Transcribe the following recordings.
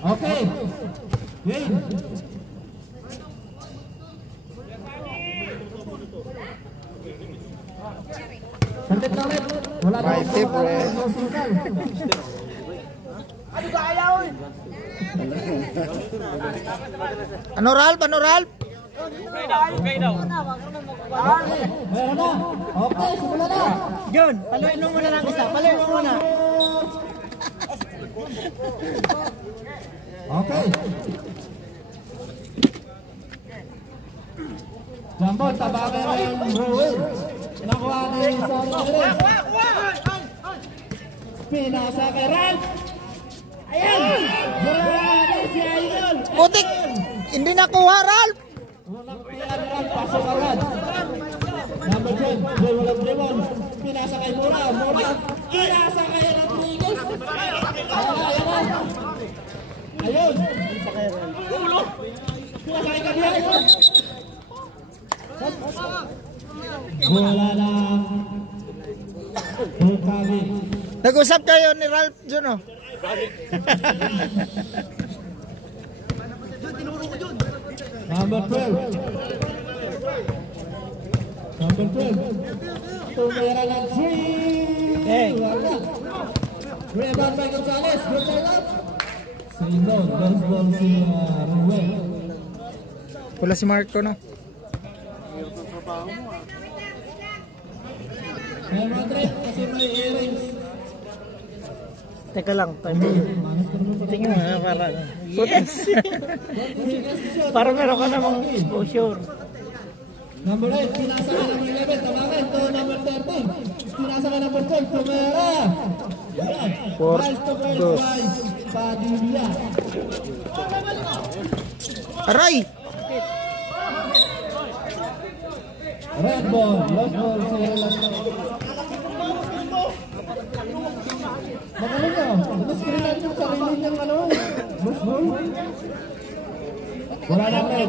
Okay. Game. Sandit lang ulit. Wala na akong sungkal. Ano ba ayaw? Ano Ralph? Ano Ralph? Okay daw. Meron na. Okay, simula na. John, paluin mo muna lang isa. Paluin mo muna. Okay. Jambon, tabakan na yung Ruel. Nakuha na yung sa Madrid. Pinasa kay Ralph. Ayan! Grabe si Idol! Putik! Hindi nakuha Ralph! Walang piyan ni Ralph, pasok agad. Number 10, walang dribble. Pinasa kay Mura. Mura. Pinasa kay Rodriguez. Ayan. Ayun! Pinasa kay Gabriel. Wala lang. Bukali. Nag-usap kayo ni Ralph Juno. Number 12. Number 12. Tumira ng 3. Rebound by Gonzales. Good time up. Sa indoor. Bounce ball si Ruel. Wala si Marco no? May Madrid kasi may earrings. Teka lang, time mo. Tingnan mo, parang yes! Parang meron ka namang exposure. Number 8, pinasa ka number 11, tawagan to number 13. Pinasa ka number 12, Tumera. Rise to first by Padilla. Aray! Red ball, lost ball sa magaling ka. Screen natin yung sarili niyang lost ball. Wala na red.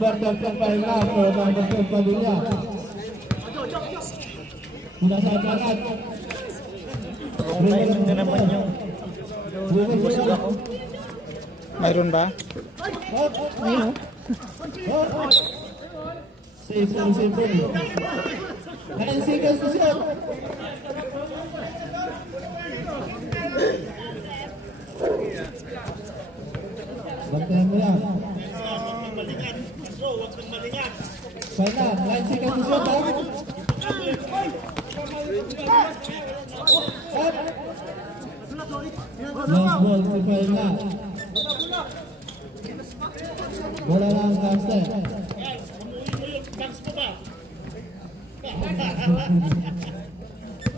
Bertel pa rin na po number 12 Padilla. Pinasa ka agad. Mayroon na naman yung gusto ako. Mayroon ba? Ayun. Simple. 9 seconds to shoot. Bantayan mo yan. Sana, 9 seconds to shoot. Last ball si Paina. Bola lang Kamster.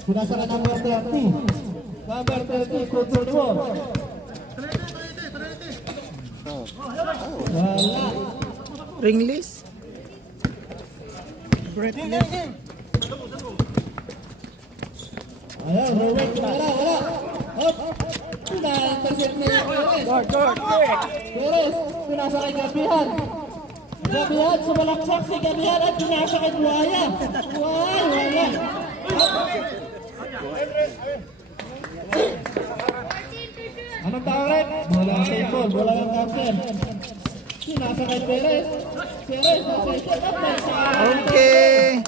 Pinasa ka number 30. Number 30, control mo. Wala. Ringless? Ayan, Rowan, wala. Hop! Na-intercept na yung Perez. Perez, pinasa kay Gabihan. Gabihan, sumalaksak si Gabihan at pinasa kay Buhaya. Buhaya, wala. Anong tao rin? Bola ang table, bola ang captain. Pinasa kay Perez. Perez, nasa set up na sa... Okay.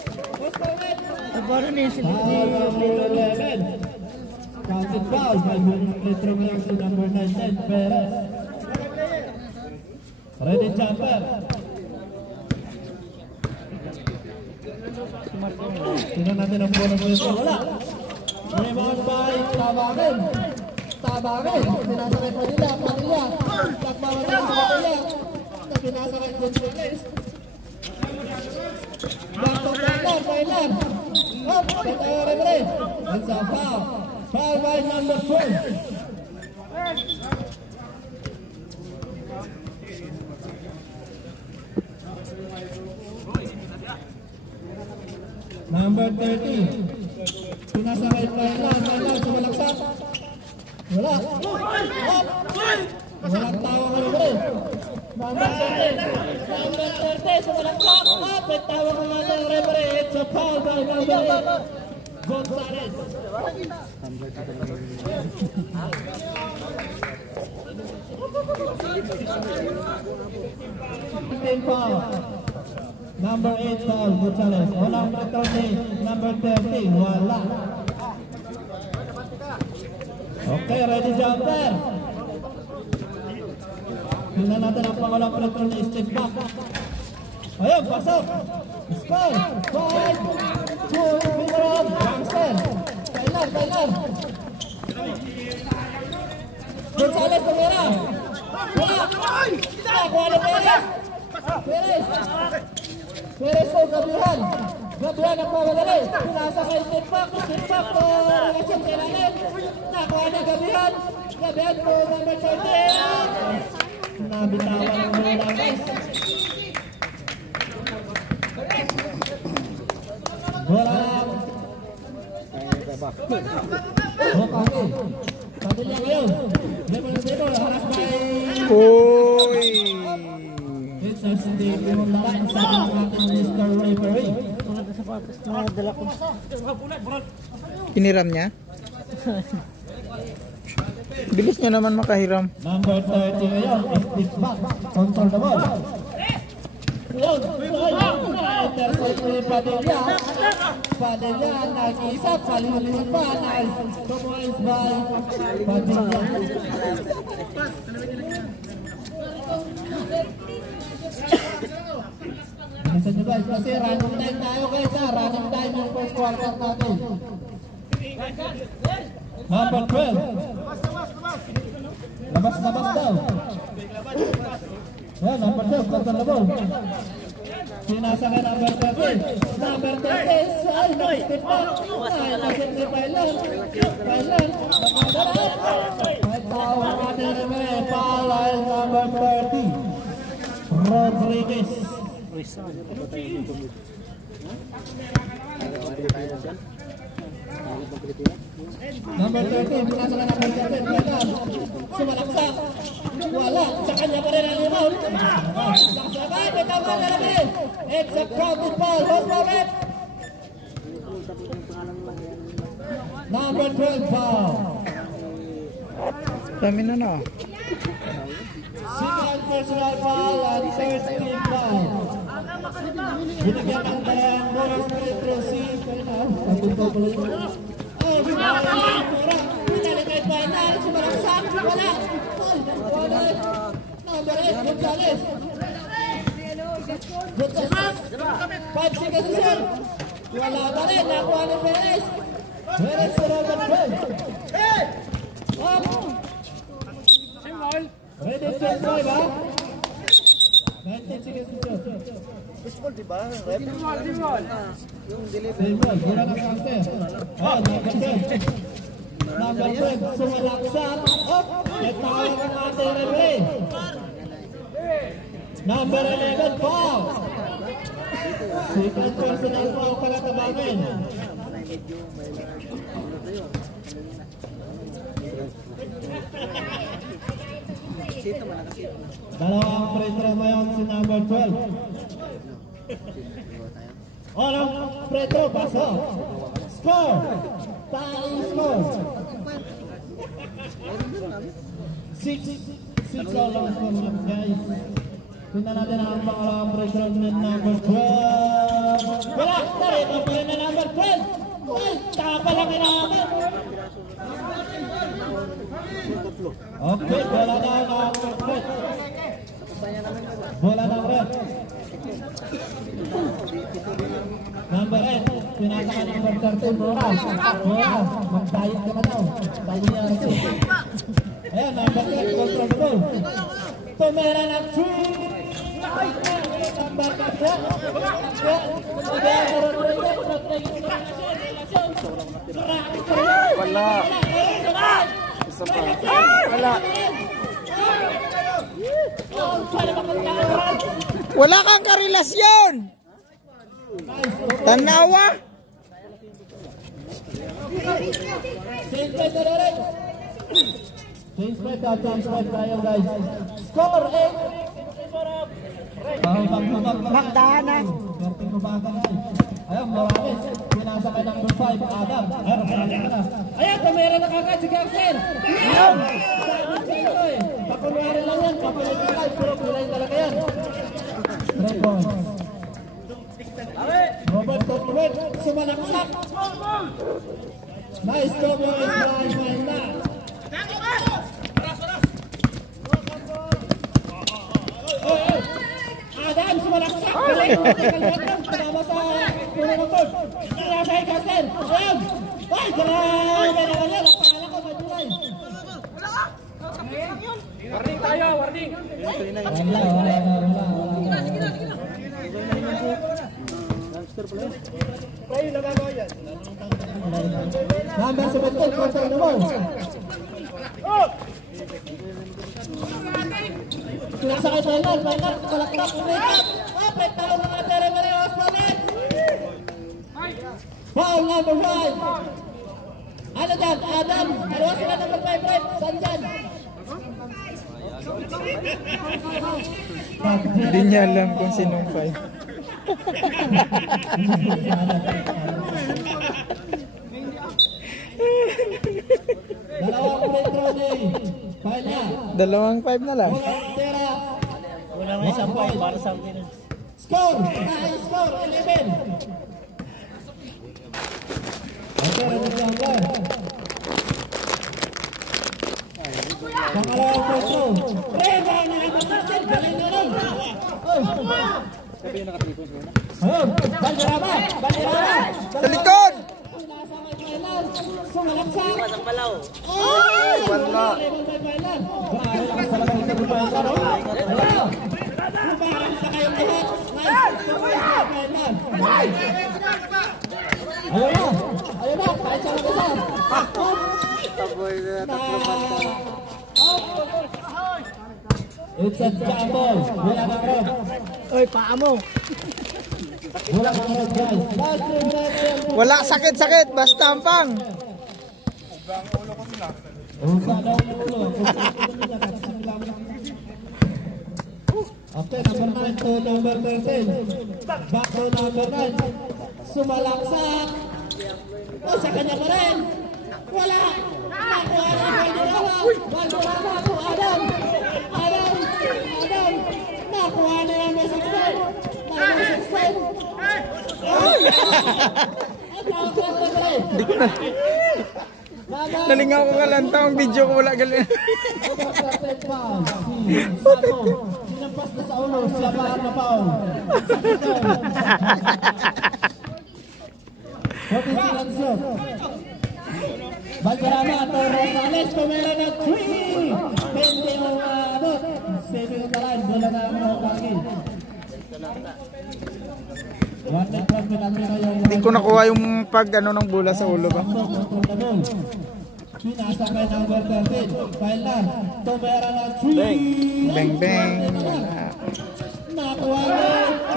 Parang na sila. Number 11. Counted foul. May retro ngayon si number 19, Perez. Ready jumper. Tingnan natin ang bola mo ito. Wala. Rebound by Tabangin. Pinasa kay Padilla. Pagbawa na sa Padilla. Pinasa kay Gonzales. Back to Bailan. Up, referee. It's a foul. Foul by number 4. Number 30. Pinasa kay Bailan. Sumalaksak. Wala. Up. Walang tao ka referee. Number 30. Sumalaksak. Up. May tawa ka natin referee. It's a foul by number 8. Gonzales. Foul. Number 8 foul, Gonzales. O number 30, number 30, wala. Okay, ready jumper. Tingnan natin ang pangulang penetrol ni Steve back. Ayun, pasok. Score. 5, 2, Mineral, Gangster. Bailan. Gonzales tumira. Wala. Nakuha ni Perez ko Gabihan ang mamadali. Pinasa kay Steve back po. Relasyon kailangan. Nakuha ni Gabihan po number 30. Nabitawan ang mula guys. Bola. Padilla ngayon. Dito, harap kay... Uy! It's a stick yung line sa ating Mr. Referee. Nakadala ko. Piniram niya? Bilis niya naman makahiram. Number 30 ngayon, stick back. Control the ball. Yun, intercept ni Padilla. Padilla nag-isa, palimuliwan pa. Tumulis by Padilla. Listen nyo guys, kasi running time tayo guys ha. Running time yung first quarter natin. Number 12. Labas daw. Yeah, number 12, control the ball. Pinasa ka number 30. Number 30, ay, nakastip pa. Ay, nakastip ni Bailan. May tawa ka din naman. Palay number 30. Rodriguez. Number 13, pinasa ka number 13. Bailan. Sumalaksak. Wala. Sa kanya pa rin ang rebound. Saksakan. May tama na namin. It's a crowded ball. Hold moment. Number 12 ball. Dami na na. Second personal foul at first team foul. Binigyan ng dayang bonus free throw si Patunto pala yun. Oh, pinalik kay Bailan. Sumalaksak. Wala. Number 8, Gonzales. 5 seconds to shoot. Wala pa rin. Nakuha ni Perez. Perez sa number 12. Up. Ready to drive, ha? 19 seconds to shoot. Baseball, diba? Same ball. Wala na transfer. Oh, number 12. Number 12, sumalaksak. Up. May tawag ang ating referee. Number 11, foul. Second personal foul pala tabangin. Dalawang free throw ngayon si number 12. Ano? Free throw, baso. Score! Tying score. 6 all lang po mga guys. Tingnan natin ang pangalawang free throw ng number 12. Wala! Narito pa rin na number 12. Ay! Taka pa lang kailangan. Okay, bola na ang red. Bola ng red. Number 8, pinaka number 13, Bora. Bora, mag-diet ka na daw. Sabi niya rin. Ayan, number 8, control the ball. Tumera ng 3. Number 8. Wala. Isa pa. Wala. Wala kang karelasyon. Tanawa. Change spread tayo guys. Score 8. Magdahan na. Ayun, Morales. Pinasa ka ng 5, Adam. Ayun, tumira na kagad si Garcel. Ayun. Papunwari lang yan. Papunwari lang yan. Pero kulay talaga yan. 3 points. Robert Totowet. Sumalaksak. Nice cover. Nice na. Adam, sumalaksak. Kasama sa puno ng court. Nasa kay Garcel. Ayun. Ay, grabe naman yan. Ang pangalan ko, Madulay. Warning tayo, warning. Wala. Number 17, control the ball. Sinasakay final, kalaktak, umikat. Pwede talo mga Tere Osmanet. Foul number 5. Ano dyan? Adam, dalawa sila number 5, right? Saan dyan? Hindi niya alam kung sinong 5. Dalawang free throw ni Panya. Dalawang 5 na lang. Tera. Wala nga isang point para sa akin. Score! Nice score! 11! Okay, number. Pangalawang free throw. Rebound na number 16. Galing na rin. Ayun, Bandirama! Sa likod! Nasa may final. Sumalaksak. Ay, wala. Rebound by final. Grabe lang sa labang isa by final. Ayun. Parang sa kayong lahat. Nice. Ayun na. Kahit sa mag-isa. It's a jumble. Wala ng red. Oy, paa mo. Wala ng red, guys. Last game na yan. Wala sakit-sakit, basta ampang. Uga daw ang ulo. Okay, number 9 to number 13. Back to number 9. Sumalaksak. Oh, sa kanya pa rin. Wala. Nakuha na Valderrama. Valderrama to Adam. Adam. Nakuha na yung may 16. Number 16. At nakakot na pa rin. Hindi ko na. Nalingaw ko ka lang ang video ko wala galing. Sinampas na sa ulo, siya pa ang mapaw. Valderrama at Rosales, pumera na 3! 20 ang abot. Saving on the line, bola na ang mga kaki. Hindi ko nakuha yung pag ano ng bola sa ulo ba. Pinasa kay number 13. File na. Tumera na 3. Bang bang. Wala. Nakuha ni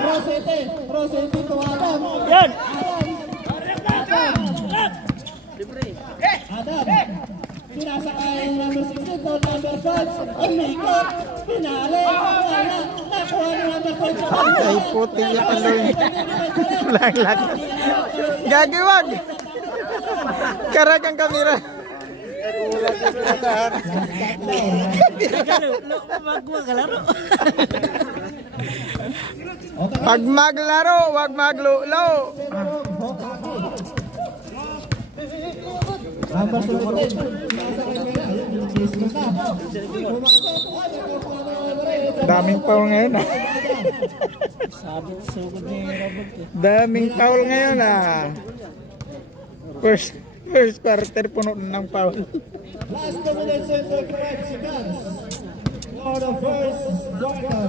Rosete. Rosete to Adam. Yan! Adam. Pinasakay number 16 to number 5. Umikot. Pinali. Wala. Nakuha ni number 5. Ay, puti niya paloy. Lag-lag. Gagiwag! Karag ang kamera. Pag maglaro, wag maglulo. Number 17. Daming foul ngayon ah. Sabi, sugod ni Robert eh. Daming foul ngayon ah. First quarter puno ng foul. Last 2 minutes and 45 seconds for the first quarter.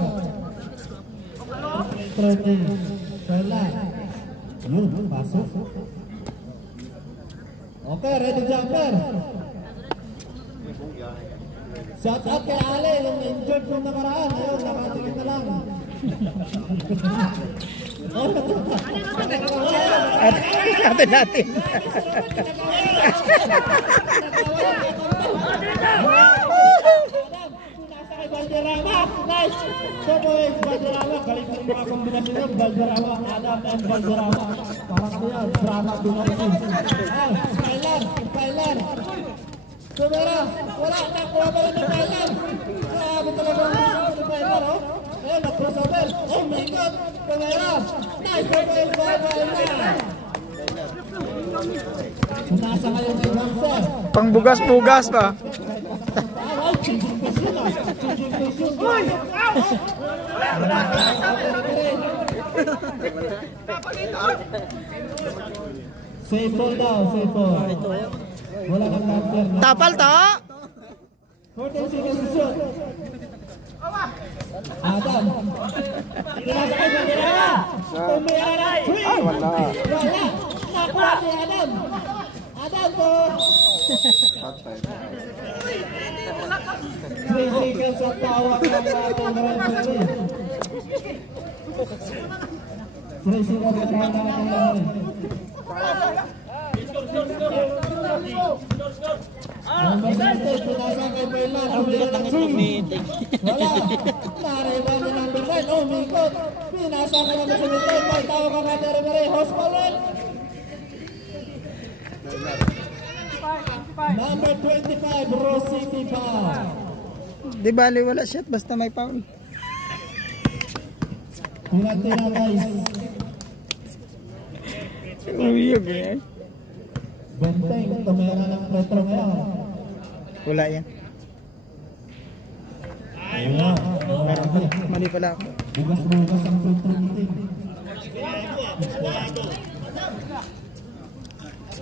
30. Wala. Yun, pasok. Okay, ready jumper. Shout out kay Ale, yung injured nung nakaraan. Ayun, nakatingin na lang. Natin. Nasa kay Valderrama. Nice. So boys, Valderrama. Galing ng mga kombinasyon ng Valderrama, Adam and Valderrama. Parang ano yan, drama dumating. Pailan. Tumera. Wala. Nakuha pa rin ng Pailan. Grabe talaga ng Pailan, oh. Ayun, nag-crossover. Oh my God. Tumera. Nice. Pailan. Nasa kayo kay Juanser. Pangbugas-bugas pa. Safe ball daw, safe ball. Wala kang number. Tapal to. 14 seconds to shoot. Adam. Pinasakay sa Mirana. Tumira. Wala. Wala. Nakuha si Adam. Adam po. 3 seconds ang tawag ng ating referee. 3 seconds ang tawag ng ating referee. Number 17, pinasakay pa ilan. Tumira ng zoom. Wala. Nariba ni number 9. Umikot. Pinasakay ng 17. May tawag ang ating referee. Host ball rin. Number 25, Rose City foul. Di bali wala shot basta may foul. Tira guys. Uyog eh. Benteng, tumira ng retro ngayon. Wala yan. Ayan. Mali pala ako. Bugas-bugas ang retro meeting.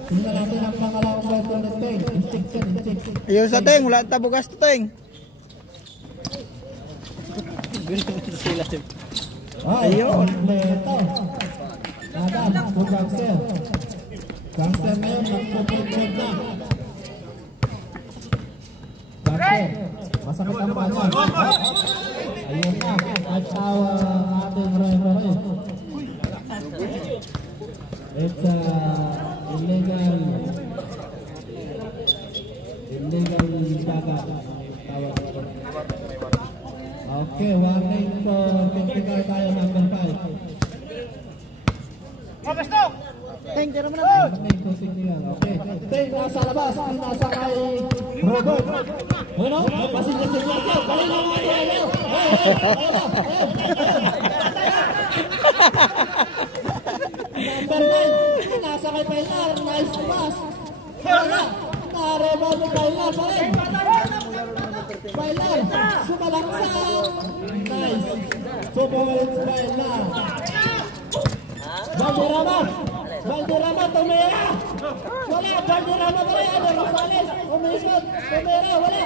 Tingnan natin ang pangalawang retro ng Teng. Instick. Ayun sa Teng, wala tabugas to Teng. Ayun. Kompleto. Adam, good gangster. Gangster ngayon, magpupulpulp na. Gangster. Masakit ang pasan. Ayun na. At tawa ang ating referee. It's illegal dagat. Okay, warning po. Technical tayo number 5. Teng, tira mo na. Warning po technical. Okay. Teng, nasa labas. Nasa kay Robert. Ano? Pasinya-sinya siya. Galing na mga tayo. Number 9. Nasa kay Pailar. Nice pass. Wala. Na-rebound ni Pailar pa rin. Pailar. Sumalaksak. Nice. Sumalaksak Pailar. Valderrama, tumira. Wala. Valderrama pa rin. Ano, Rosales. Umisot. Tumira. Wala.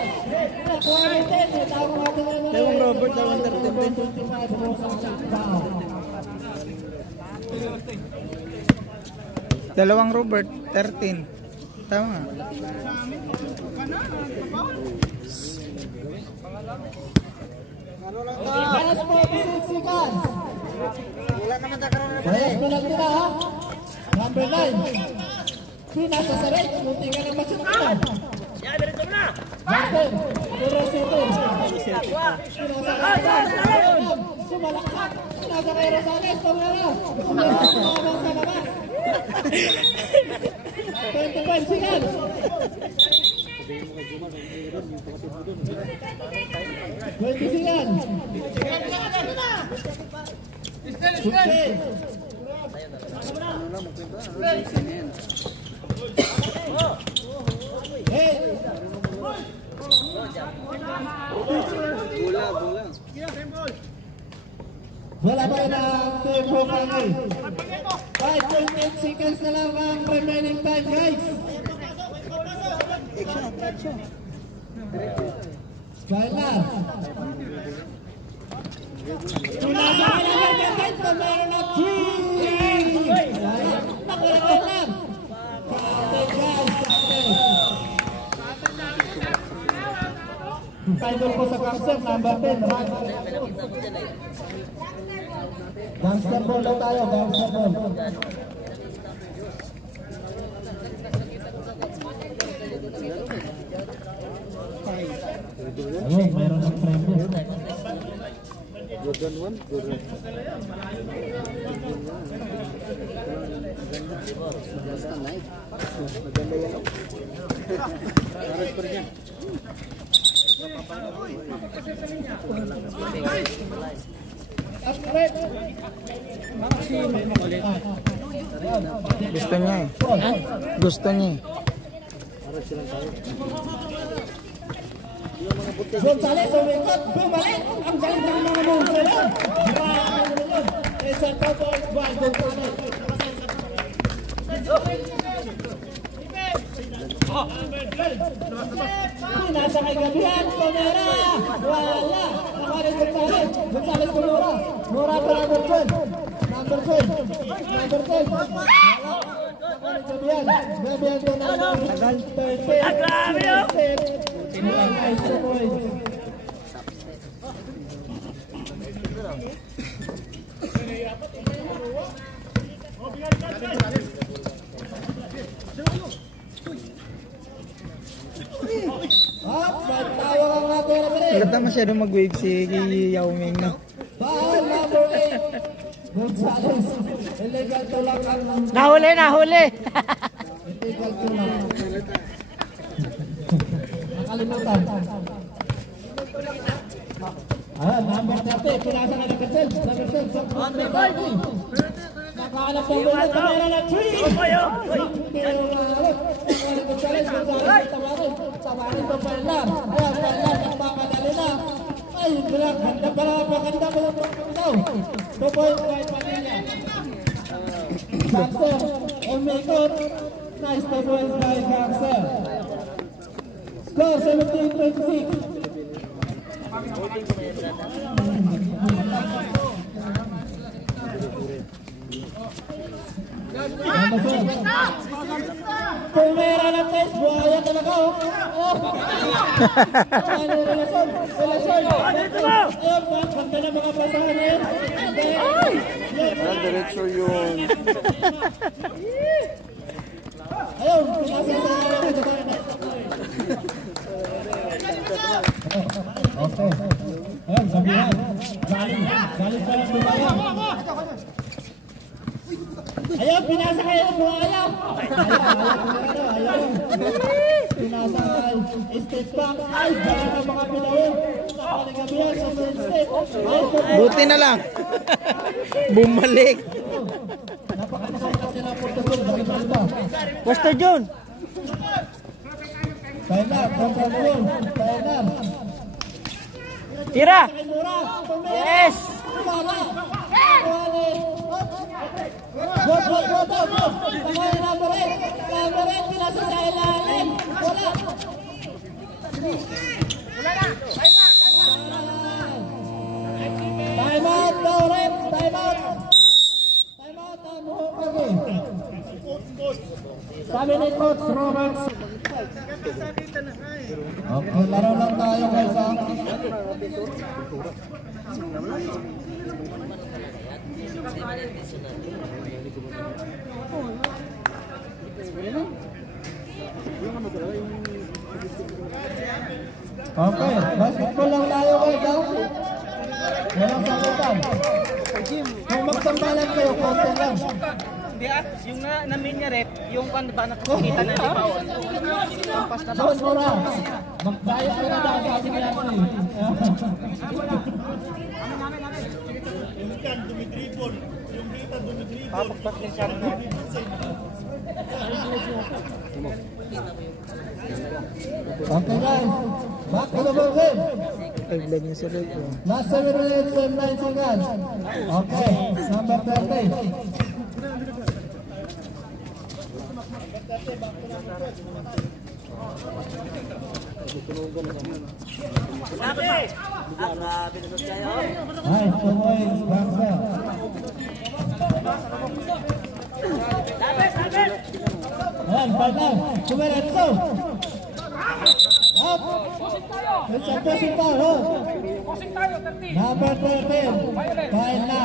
Nakuha rin din. Itawag natin na naman. Ewan Robert, ewan 25. Rosales. Dalawang Robert, 13. Tama. Last 46 seconds. Parehas mo lang nila ha. Number 9. Pinasa sa right. Munti ka na masunod. Martin, puro shooting. Sumalakak. Pinasa kay Rosales. Pamara. Sumabang sa labas. 25 seconds. 20 seconds. 15. Wala pa rin ang tempo kami. 5.8 seconds na lang ang remaining time, guys. Skylar. Pinasa ka lang ang guys. Mayroon na 3. Nakalagay lang. Kapatid, guys. Idol ko sa gangster, number 10, Rod. Gangster ball daw tayo, gangster ball. Ayun, mayroon ng premium. Jordan 1, Jordan. Maganda yan. Paras pa rin yan. Gusto niya eh. Gusto niya eh. Gonzales, umikot, bumalik. Ang galing ng mga moves nila. It's a double by Gonzales. Pinasa kay Gabihan, Pamera. Wala. Nakarin Gonzales. Gonzales to Mora. Mora to number 12. Number 12. Number 12. Wala. Nakarin Gabihan. Gabihan to number 13. Agrabe yun. Nice points. Maganda masyado mag-wave si Yao Ming, no? Foul number 8. Gonzales. Illegal to lang ang... Nahuli! Illegal to lang. Nakalimutan. Number 30. Pinasa ka na Petel. Number 12. Nakakalap ng bulan. Kamera na 3. Pero nakalap. Gonzales. Tawarin po Pailar. Ayan, Pailar. Nagpapadali na. Ay, bilang. Ganda pala. Paganda po. 2 point by Padilla. Gangster. Umikot. Nice 2 points by Gangster. Score 17-26. Kung may ranap test, buhaya talaga oh. Ano relasyon? Ayun, ganda na mga pasahan yan. Diretso yung... Ayun, pinasasaya na ito. Okay. Ayun, sabihan. Galing pa lang bumayang. Ayun, pinasa kayo ng buhaya. Ayun. Pinasa kayo. Step back. Ay, dala na mga pinawin. Nakaligabihan sa first step. Buti na lang. Bumalik. Napakasaya sila po ito. Buster John. Painar, Painar. Tira. Yes. Pinasa sa ilalim. Wala. Time out, no rep. Time out. Sabi ni Coach Roberts. Okay, laro lang tayo guys ha. Okay, basketball lang tayo guys ha. Walang sakutan. Kung magsambalan kayo, konti lang. Yung na-main niya rep, yung kan ba nakikita na di ba? Doon mo na. Magbayad mo na dahil sabi niya ako eh. Papakpak din siya. Okay guys, back to the ball game. Ay, vlog niya sila ito. Last 7 minutes and 9 seconds. Okay, number 30. Nice, 2 points, Bangsa. Ayan, ball down. Kumeretso. Up. Pushing tayo. Number 13. Fine na.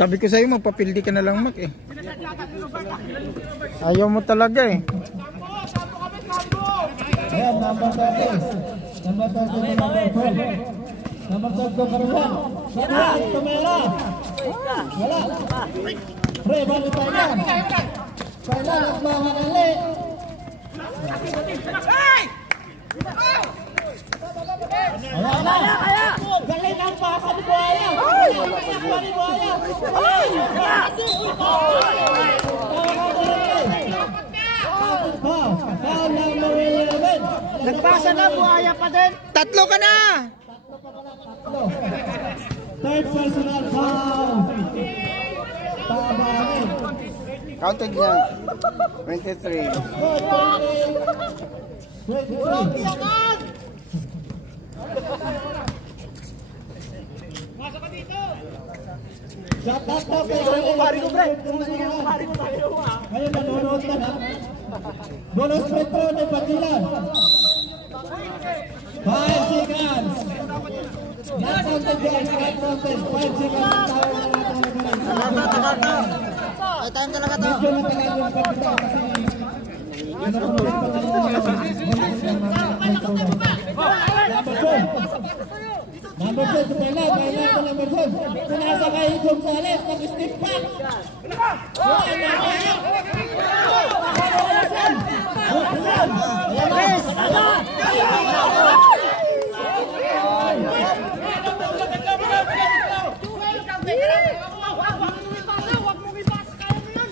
Sabi ko sa'yo, magpapildi ka na lang, Mac eh. Ayaw mo talaga eh. Ayan, number 30. Number 30 to number 12. Number 12 to Karulan. Karulan, tumera. Wala. Pre, balik tayo yan. Kailan at mga kali. Ayan na. Galing ang pasa ni Buaya. Galing ang pasa ni Buaya. Foul number 11. Nagpasa na, Buaya pa din. Tatlo ka na! Third personal foul. Tabahin. Counted niya. 23. 23. Shot out po kay Pari ko, pre. Ngayon, nanonood ka na. Bonus free throw ni Patilan. 5 seconds. Not counted guys, not counted. 5 seconds. Tagal na. Ay, time talaga to. Medyo matagal yung kapitan kasi inakulit pa tayo Number 2, Pailan to number 2. Pinasa kay Gonzales, nag-step back. Wala na kaya.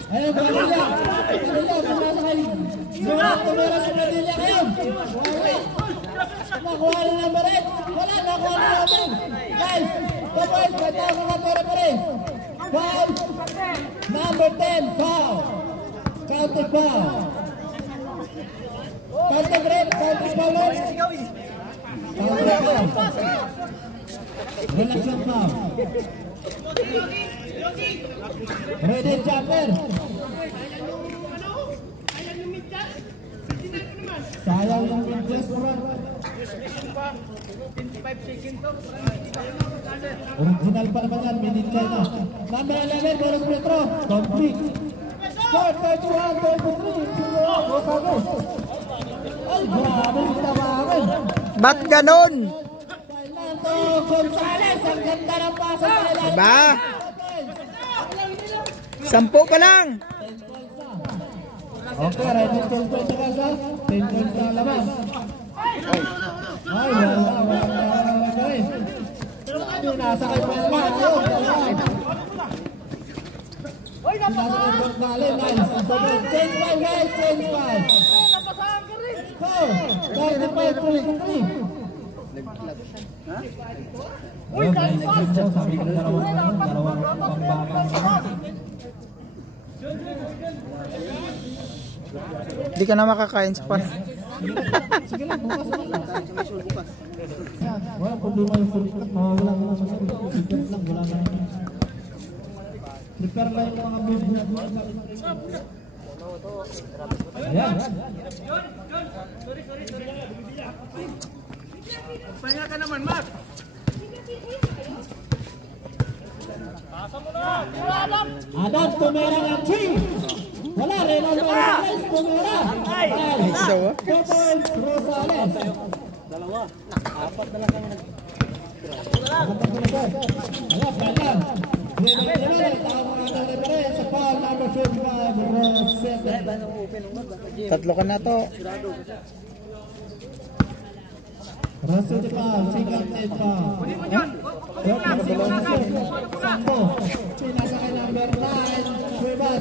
Ayun, Padilla. Pinasa kay Murat, tumira sa Padilla ngayon. Nakuha na number 8. Wala, nakuha na number 8. Guys, the boys, ganda ang mga pera pa rin. Foul. Number 10, foul. Counted foul. Counted red, counted foul. Counted foul. Relax ang foul. Ready, jumper. Sayang yung mid-dress mo rin. Original pa naman yan, minute na. Number 11, Boris Petro. Complete. 4-31, 33. Ay, grabe yung tawagan. Ba't ganon? Fernando Gonzales, ang ganda ng pasa. Diba? 10 pa lang. Okay, ready 10 points na kasa. 10 points na laban. Ay, wala guys. Nasa kay Palma. Nasa kay Gonzales. Nice. Change 5 guys, change 5. Go. 35-23. Uy, sabi ko dalawang Hindi ka na makakain sa pan. Sige lang, bukas lang. Wala problema yung free cut. Mawawala naman sa ticket lang. Wala naman. Prepare lang yung mga move na. Ayan. Pahinga ka naman, Mark. Adam, tumera ng 3. Wala, Reynolds Morales, tumera. Isawa. 2 points, Rosales. Dalawa. Apat na lang kami nag... Ayan, kaya. Reynolds, tama nga ng referee sa foul number 25, Rosales. Tatlo ka na to. Rasul foul, single net foul. Sampo, pinasakay number 9, Cuevas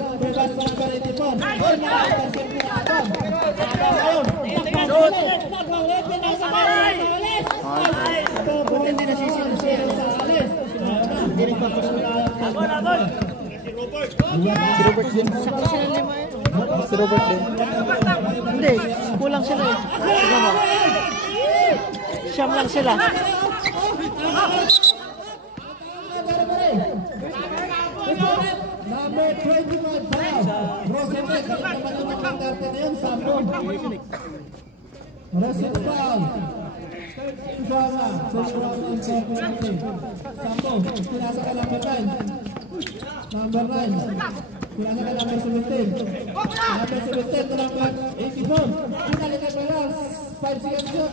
sa number 84. Oh, nakapasir ko na Adam. Adam ngayon, nagwawit, pinasakay Rosales. Hindi na sisiro si Rosales. Hindi nagpapasulayan. Si Robert din. Si Robert din. Hindi, kulang sila eh. Tignan mo. Siyam lang sila. Number 25 foul. Rosales, Sampo. Rosales foul. Sampo, pinasakay number 9. Number 9. Pinasakay number 17. Number 17 to number 84. Pinalikan mo lang. 5 seconds shot.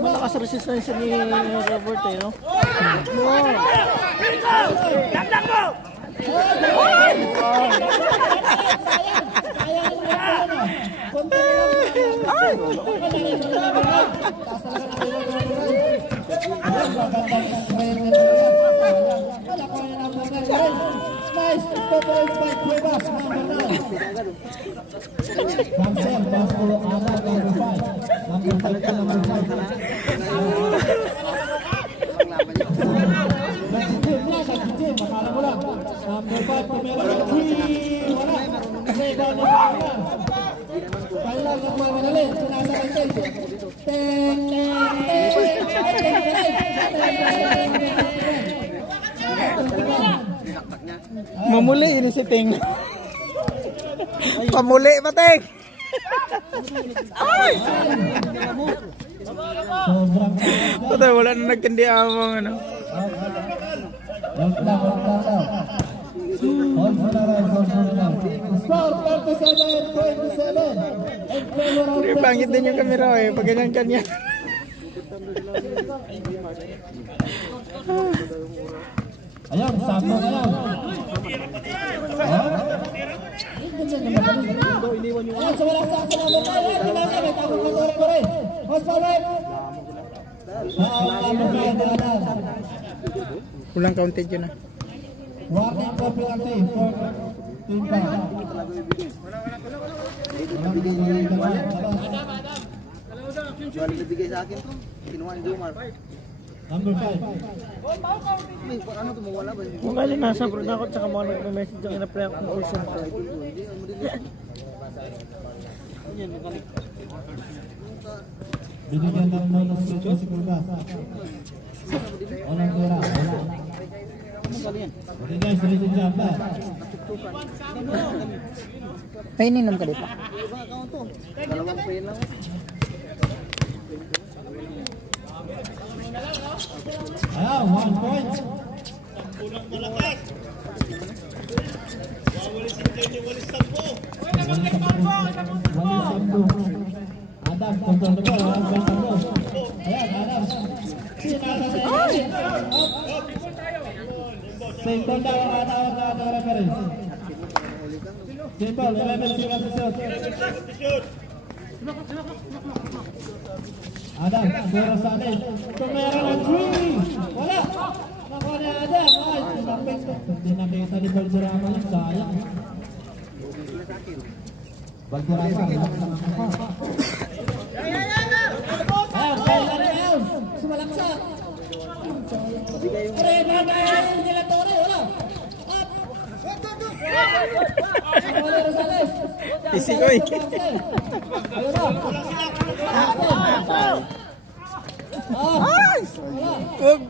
Malakas resistance ni Robert eh, no? Damdam mo! Mamuli ini si Ting. Pamuli ba Ting? Ay! Patay, wala na nagkandi amang ano. Pangit din yung kamera eh, pag ganyan kanya. Ayun, Sampo ngayon. Ayun, sumalang sa akin naman tayo. Kailangan may tapos na tore ko rin. Mas pawit. Kulang counted yun ah. Warning po penalty for team pa. Wala nabigay sa akin to. Kinuha ni Jomar. Number 5. Ano to, mawala ba? Kung kailan nasa bro na ako, tsaka mga nag-message ang ina-play ako ng person ko. Binigyan ng bonus dito si Cuevas. Walang tira. Wala. Okay guys, ready to jump back. Ay, ininom ka dito. Dalawang pain lang. Ayan, 1 point. Adam, kontrol ko. Ayan, Adam. Simple daw ang atawag na atawag reference. Simple, 11 seconds to shoot. Adam, Rosales. Tumera ng 3. Wala. Nakuha ni Adam. Ay, sinapit. Hindi nakita ni Balderama yung sayang. Balderama. Ayan, kaya na yun. Sumalaksak. Prema na yun. Nila Torre. Wala. Up. Nakuha ni Rosales. Isi ko eh. Ay! Huwag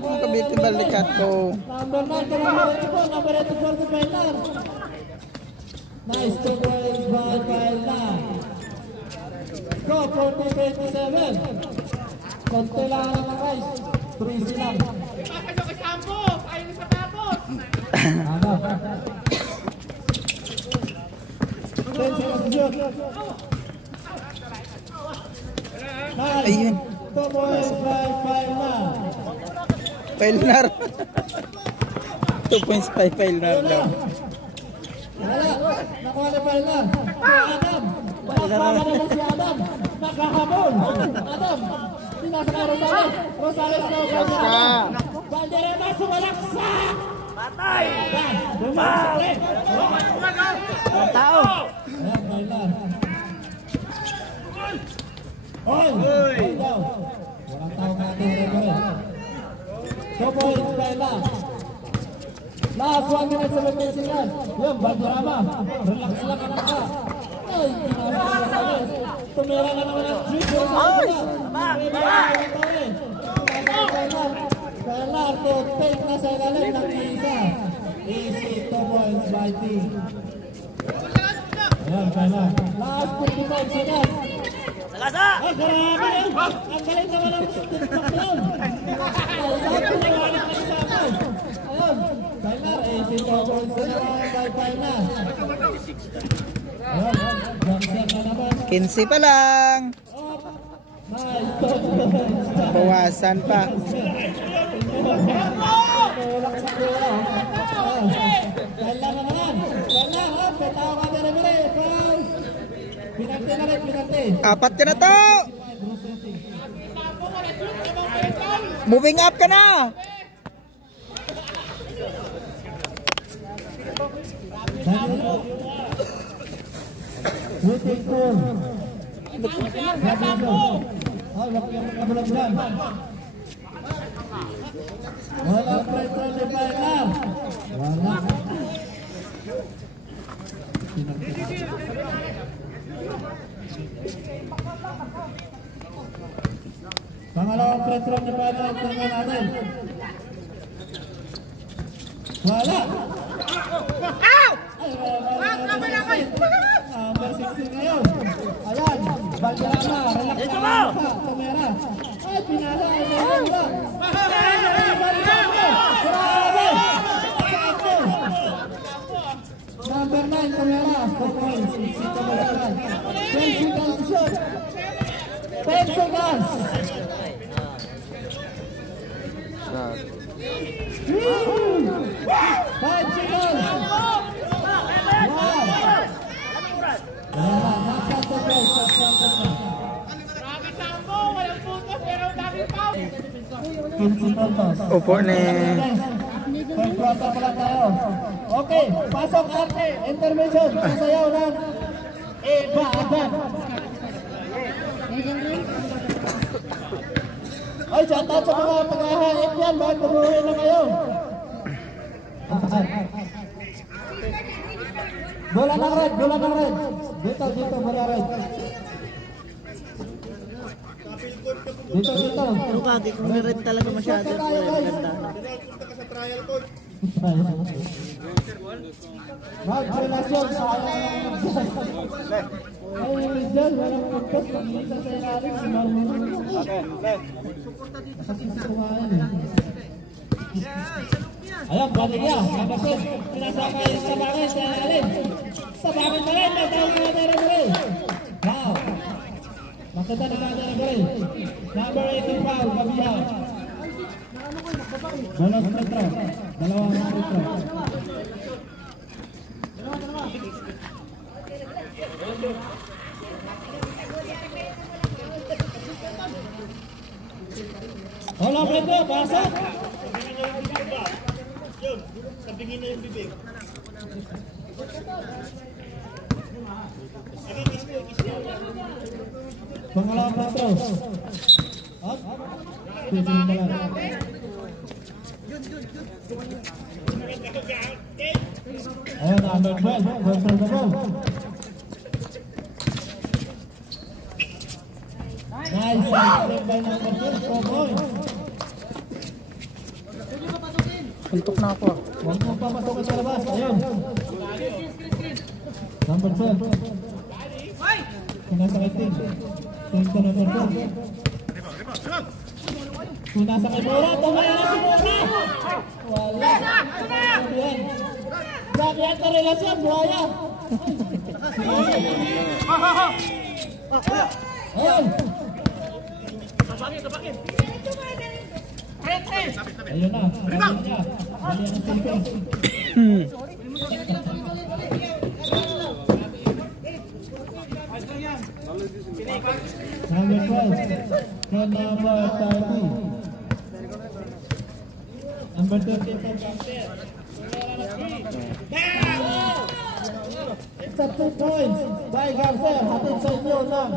mong kabitin balikat ko. Number 9 to number 8 for the Pailar. Nice to play by Pailar. Go 40-27. Konti lang naman guys. 3 silang. Ipapasok kay Sambo! Ayaw na sa tapos! Ano? 10 seconds to shoot. Ayun. 2 points by Pailar. Pailar. 2 points by Pailar daw. Wala. Nakuha ni Pailar. Adam. Nakakama naman si Adam. Nakahabol. Adam. Pinasa ka Rosales. Rosales na Rosales. Valderrama sumalaksak. Patay! Bumasak. Ang tao. Ayan, Pailar. Oy! Oy daw. Walang tao nga ating referee. 2 points Pailar. Last 1 minute 17 seconds. Yan, Valderrama. Relax lang ang maka. Ay, pinasa ka Rosales. Tumira na naman ang G. Ay! Pailar to take na sa ilalim ng isa. Easy 2 points by team. Ayan, Pailar. Last 45 seconds. Sagasa! Ay, grabe yan! Ang galing naman ang TikTok yun! Ay, pinawalit na isa ako! Ayun! Pailar, easy 2 points na naman by Pailar. Ayun, Johnson na naman. 15 pa lang. Nice 2 points. Bawasan pa. Tulak sa kuya. Pailar na naman! Pailar, petaw ka na naman eh! Pinante na rin, pinante! 4 ka na to. Moving up ka na. Waiting for ay, wag yung kabulan-bulan. Wala pressure ni Pailar. Wala. Pangalawang pressure ni Pailar. Tingnan natin. Wala. Ay, number 16 ngayon. Ayan, Valderrama, relax na pa, tumera. Ay, pinala, ay, wala. Number 9, tumera, 4 points. 10 seconds to shoot. 10 seconds. 5 seconds. Upo ni. Pagkwata pala tayo. Okay, pasok arte. Intervention. Sasayaw ng iba agad. Ay, shout out sa mga pag-ahayip yan. Bakit tumuhin na kayo? Bola ng red, bola ng red. Dito, bola red. Dito. Pero kagi kung may red talaga masyado. Maganda. Mag-relasyon sa ay, dyan, walang pagkas. Pag-iisa sa ilalim, si Marmon. Kasasisukuhaan eh. Ayan, balik niya. Kapatid, pinasakay sa bakit sa ilalim. Sa bakit pa rin, natawag na natin rin. Wow. Makita na natin rin. Number 18 foul, Babiyaw. Bonus retro. Dalawang retro. Hola, Pedro, pasok! Yun, sabingin na yung bibig. Pangalawang Pedro. Up. Pipin na lang. Ayan, number 12. Go for the ball. Step by number 10, 4 points. Suntok na ako. Huwag mong papasukin sa labas. Ayun. Number 12. Pinasakay team. Team to number 12. Pinasakay Mura. Tumaya na si Mura. Wala. Ayan. Sabi yan ka relasyon. Buhaya. Ayun. Ayun na. Ayun na. Ayun ang silping. Number 12 to number 30. Number 30 to sa 2 points by Garcer. Hatid sa inyo ng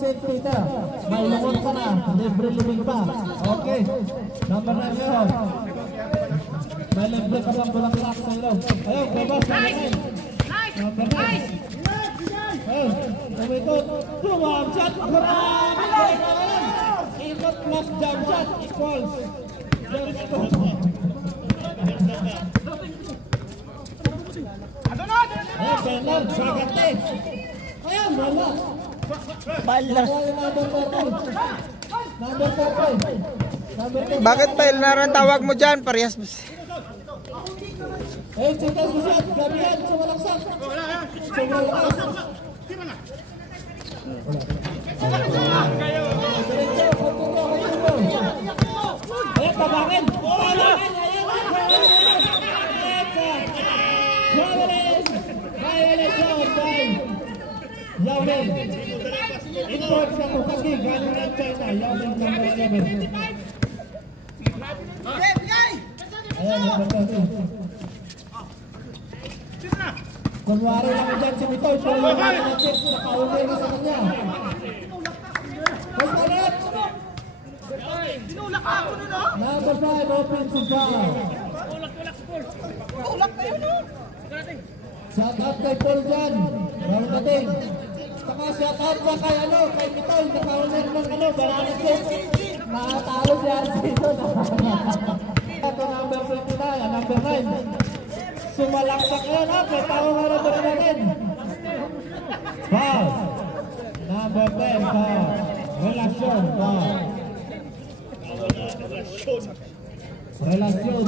St. Peter. May lungon ka na. Libre living pa. Okay. Number 9 yun. May libre ka bang bulaklak sa ilo. Ayun, babas. Number 9. Ayun, tumikot. Jump shot. Marami na rin. Ikot plus jump shot equals. Very good. Ayun, Bernard. Sagate. Ayun, wala. Bala. Number 40. Number 40. Number 40. Bakit pa ilaran tawag mo dyan? Parehas. Eh, cita susat, gabihan, sumalaksak. Sumalaksak. Diretso, kontuno, kontuno. Eh, tabangin. Tabangin, ayun. Violation by Yawlin. Import sa Bukaki, galing ng China. Yawlin number 7. Ayan, number 13. Kunwari lang dyan si Mitoy, pero yung mga natin, nakauli na sa kanya. Kusalit! Number 5, offensive foul. Shout out kay Paul dyan. Baru natin. Saka shout out pa kay kay Mitoy, nakauli ng Baranes State. Nakatalo dyan season. Ito number 29, number 9. Sumalaksak yun, may tao nga rin ba natin? Foul. Number 10, foul. Relasyon, foul. Relasyon.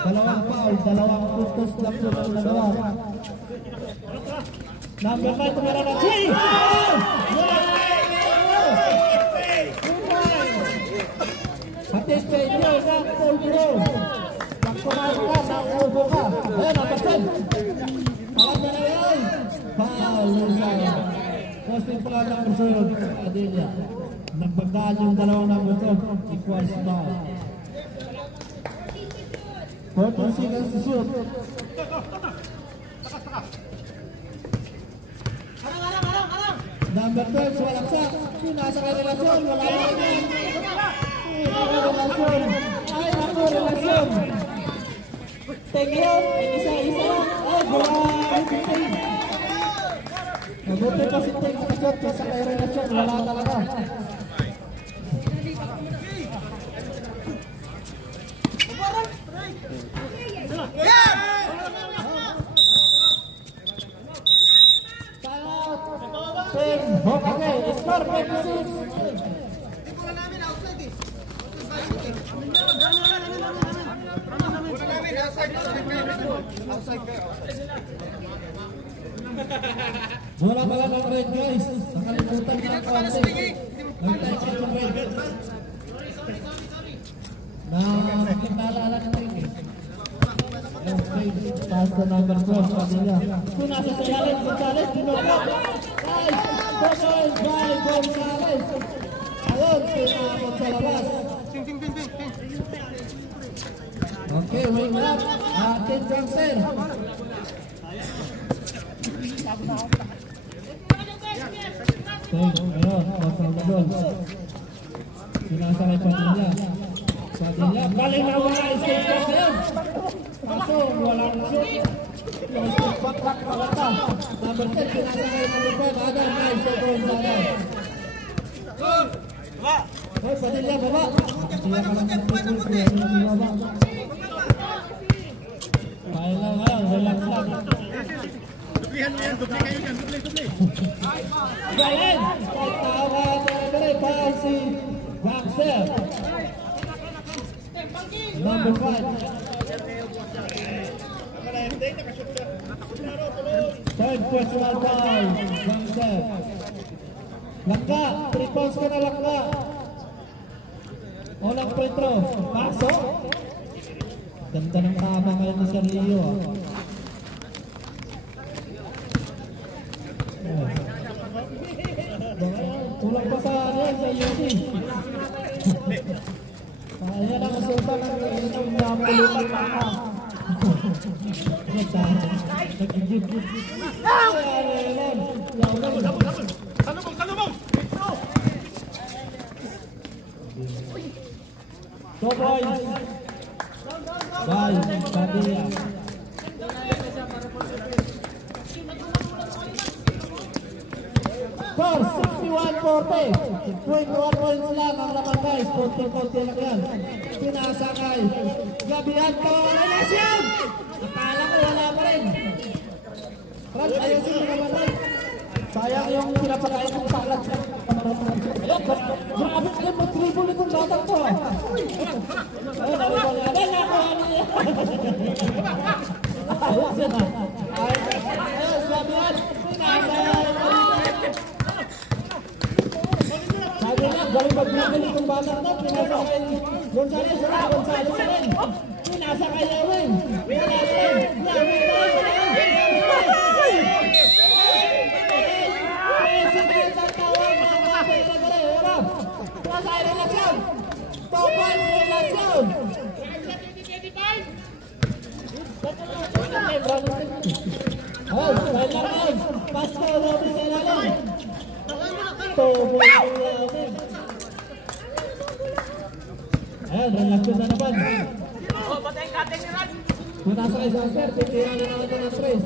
Dalawang foul, dalawang puntos lang po ng nagawa. Number 5, tumira na. Foul! Hatid sa inyo ng full throw. Kumain ka, nauubo ka. Ayan, napasan. Pakad na yan. Foul. Posting pa lang ang sunod. Adilya. Nagbagdaan yung dalawang number 2. Equals foul. 14 seconds to shoot. Number 12, walaksak. Nasa kay relasyon. Wala na yan. Relasyon. Ay, ako, relasyon. Tingnan, isa-isa lang. Oh, grabe si Ting. Mabuti pa si Ting nakasot kasi kay relasyon. Wala talaga. Ting, okay, score 26. Wala pala ng red guys. Nakalimutan na ang konti. Nag-touch yung red. Nakikitala na rin. Okay, pass to number 12. Padilla. Kung nasa sa ilalim, Gonzales, dinukot. Guys, Gonzales by Gonzales. Ayun, pinakot sa labas. Okay, wing up. Team Johnson. Ayun, pasal na doon. Pinasakay Padilla. Padilla, galing na mga escape back na yan. Kaso, walang shoot. Yung escape back palata. Number 10, pinasakay na doon. Adam, nice to Gonzales. Hoy, Padilla, baba. Kaya ka lang ng people, kaya ka lang baba. Kaya lang ha, relax lang. Duplihan mo yan, dupli kayo yan, dupli. Galing! Pagtawa na pa si Baxter. Number 5. Third personal foul, Baxter. Langka, 3 points ka na langka. Unang free throw, pasok. Ganda ng tama ngayon ni Sergio. Kulang pa sa UC. Ayan ang resulta ng inyong namulutan pa ka. Nag-gip-gip. Salubong! 2 points. Bye, Padilla. Score, 61-40. 21 points lang ang laman guys. 40-40 lang yan. Pinasakay. Gabihan ko. Relasyon! Akala ko wala pa rin. Franz, ayusin mo naman rin. Sayang yung pinapakain ng salad. Grabe kayo mag-dribble itong batang to. Ayun, naribang nga. Ayun, nakuha niya. Ayos yan ha. Ayos, gabihan. Pinasakay. Sabi niya, galing mag-dribble itong batang to. Pinasakay. Gonzales, wala. Gonzales rin. Pinasakay na rin. Ayan, relasyon na naman. Punasa kay Jasper, titira na naman ng 3.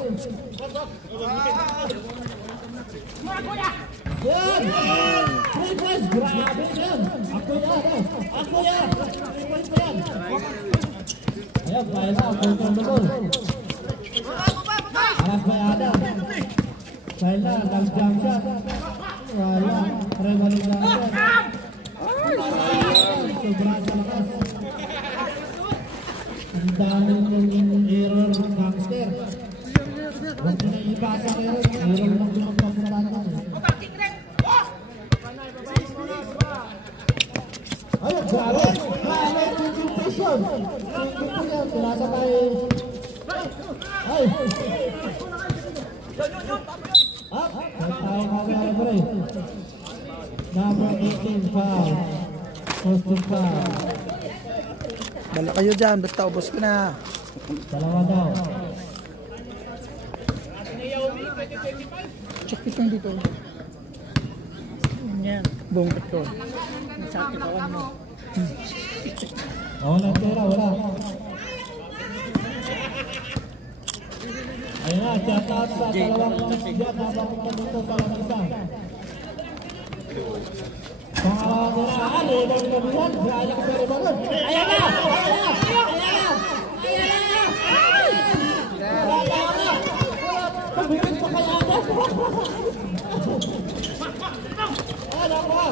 Yan! 3 points! Grabe yan! Ako yan! 3 points pa yan! Ayan, kaya na, control the ball. Alas by Adam. Kaya na, nag-jump shot. Wala, rebalin na yan. Sobrang sa lakas. Ang daming error ng gangster. Huwag na ipasa kayo rin. Error lang pinagpapagdaan. Ayun, grabe. Grabe, concentration. Concentration. Pinasa tayo. Ay. Up. Nagtawa ka na rin. Number 18 foul. Posting foul. Bala kayo dyan, basta ubos ko na. Dalawa daw. Check it lang dito. Yan. Bungkit ko. Sakit ako mo. Wala tira, wala. Ayun na, chat out sa dalawang dyan na papunta dito sa lamisa. Pangalawa nila, libang kabihan, gaya ka sa ribangon. Ayan na! Ayan na! Ayan na! Ayan na! Pabigit pa kaya na! Ayan ako!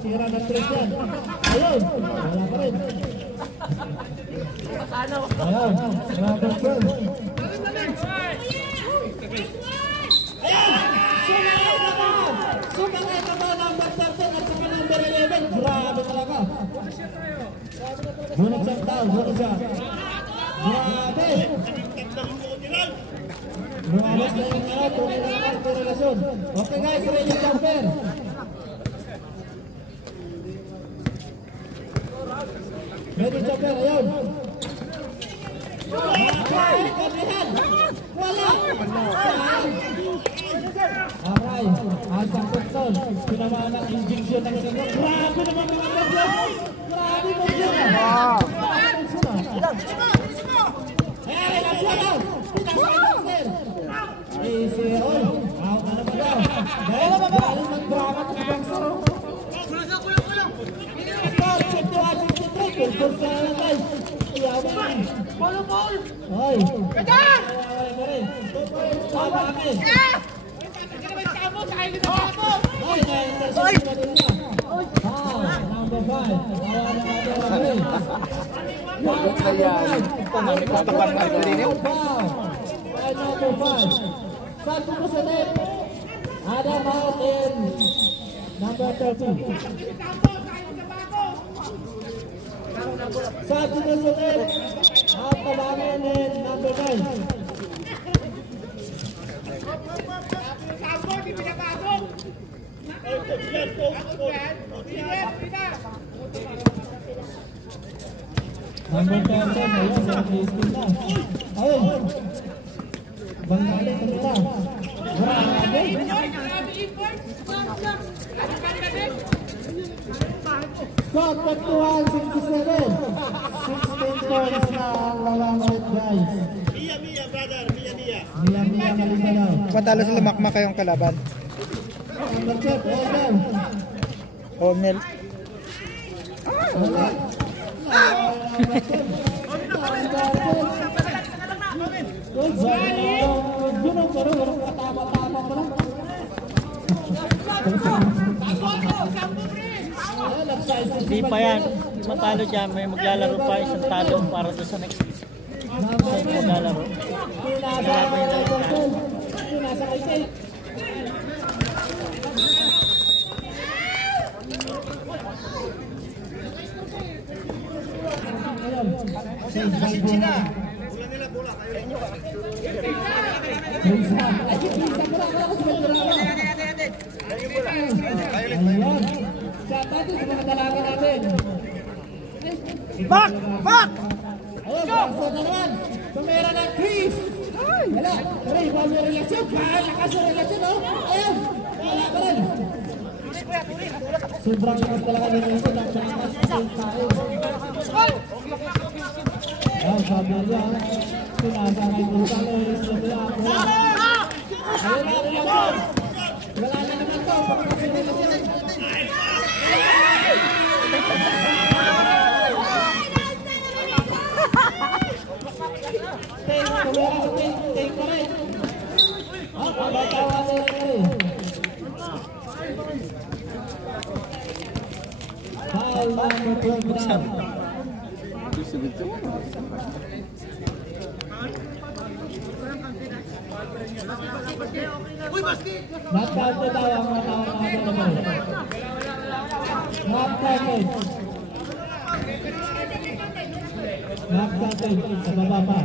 Tira ng 3 yan. Ayun, wala pa rin. Ayun, number 12. Ayun, sumangay na ba number 13 at saka number 11. Grabe talaga. Gunit siyang tao, gunit siya. Grabe. Lumalas na yung tunay na relasyon. Okay guys, ready jumper. Ready jumper, ayun. Kabihan. Wala. Aray, asang kontrol. Pinamaan ang injection ng singo. Grabe naman mga bagyan. Grabe mo dyan. Grabe mo dyan. Ayan, relasyon. Guys, galing mag-drama ng boxer. Start, 51-63. Pulpul ka na lang, guys. Iyaw na lang. Ay. Bakit? Ay, na-intercept na din niya. Number 5. Bakit na yan? Tapan na rin yun. Number 5. Satu po sa net. Adam Martin. Number 30. Satu po sa net. At tabangan din number 9. Number 10, ayun, sa Christine na. Ayun. Banggaling ko nila. Grabe. Scott, 51-67. 16 points na ang lalamit, guys. Mia, brother. Mia. Mia, Malinganaw. Matalo sa Lumakmak kayong kalaban. Number 10, Odell. O'Neal. Wala. Hindi pa yan. Matalo dyan. May maglalaro pa isang talo para doon sa next. Sa maglalaro. Back! Ayun, bangsa na naman. Tumira ng Chris. Wala. Pero iba yung relasyon. Lakas yung relasyon, oh. Ayun. Wala pa rin. Sobrang lakas talaga ng relasyon. Nagsakas sa tayo. Ayun, sabi niya. Sinasakay ko sa relasyon niya. Ayun na relasyon. Wala na naman to. Pagkakas yung relasyon. Take pa rin. Pagkatawa na rin. Foul number 12 down. Not counted daw ang mga tao na naman. Not counted. Not counted. Sa baba pa.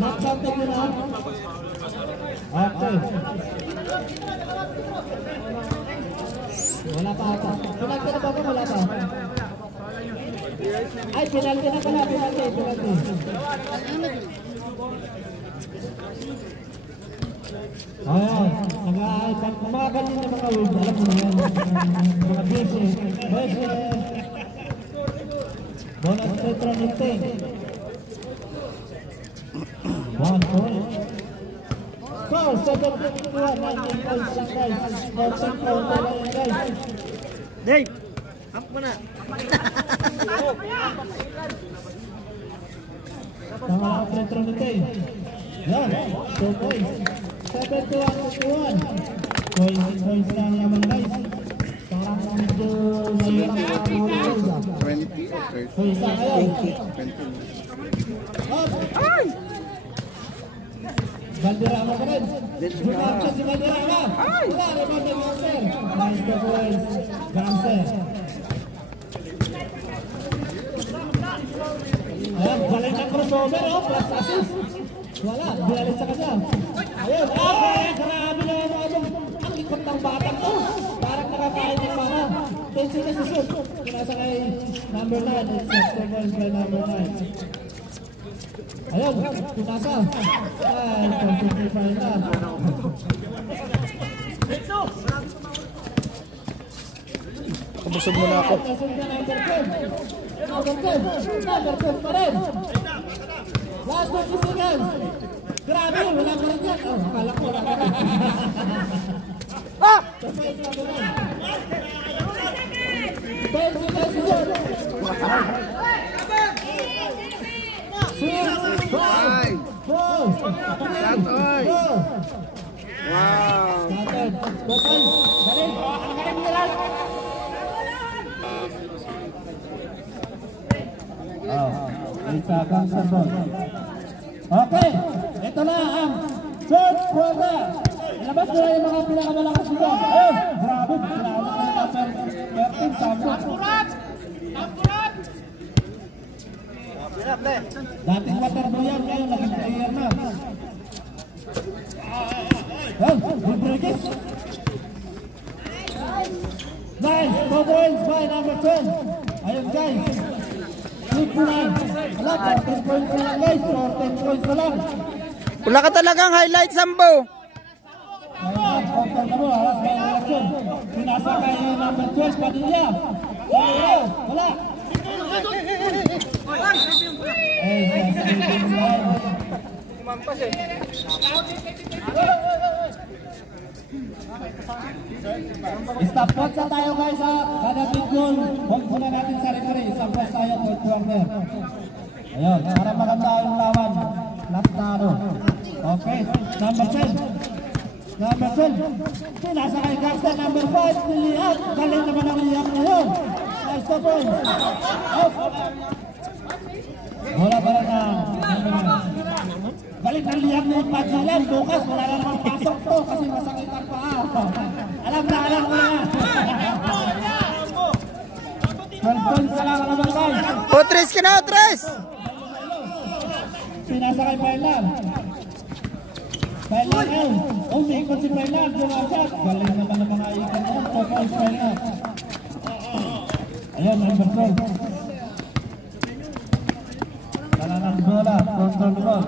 Not counted yun, ha? Okay. Wala pa ata. Penalty na ba ko? Wala pa. Ay, penalty na pala. Penalty. Ayan. Mga galing na mga word. Alam mo na yan. Mga busy. Bonus Petron Niteng. 1 point. Foul, 7-21. 19 points lang, guys. 14 points na lang, guys. Dave! Up mo na! Tama ang Petron Niteng. Yan, 2 points. 7-21. 20 points lang naman, guys. Parang medyo mahirap na muna, guys. 20 or 30? So, isa kayo. 20. Up! Valderrama pa rin. Jumapsa si Valderrama. Wala, rebound ng Gangster. Nice to points. Gangster. Ayan, balik ang crossover, oh. Plus assist. Wala, binalit sa kanya. Ayun, grabe na ang ikot ng batang to. Parang nakakain ng mga. Tensi na si Shoot. Pinasa kay number 9. It's extra points by number 9. Ayun, pinasa. Ay, pang-simplify na. Kabusog mo na ako. Nasog na number 10. Number 10 pa rin. Last 20 seconds. Grabe, wala pa rin yan. Oh, akala ko wala pa rin. Kapay sa mga. 10 seconds yun. 6, 5, 4, 3, 2. Wow. Total. Galing. Isa kang sabon. Okay, ito na ang third quarter. Ilabas nila yung mga pinakamalakas nila. Eh, grabe. Pinawala ka na ng 13 sabon. Dating water boy yan, ngayon naging player na. Rodriguez. Nice, 2 points by number 10. Ayun guys. 59. Wala, 14 points na lang guys. 14 points na lang. Wala ka talagang highlight, Sambo. Ayun, kontal na mo. Alas by election. Pinasa kayo number 12, Padilla. Wala. Stop watch na tayo guys ha. Kada big goal, huwag muna natin sa referee. Stop watch tayo third quarter. Ayun, para maganda yung lawan. Last na ano. Okay, number 10. Number 10. Pinasa kay Garza, number 5. Nilihat. Galing naman ang liyak ngayon. Nice to point. Out. Wala pa rin na. Balik ang liyak na yung pagsalan. Bukas, wala na naman pasok to kasi masakit ang paa. Alam na na. 12 points na lang naman guys. Otres ka na, Otres! Pinasa kay Bailan. Bailan yun. Umikot si Bailan. Bumasat. Galing naman ang mga ikan yun. 2 points Bailan. Ayun, number 12. Wala ng bola. Control ball.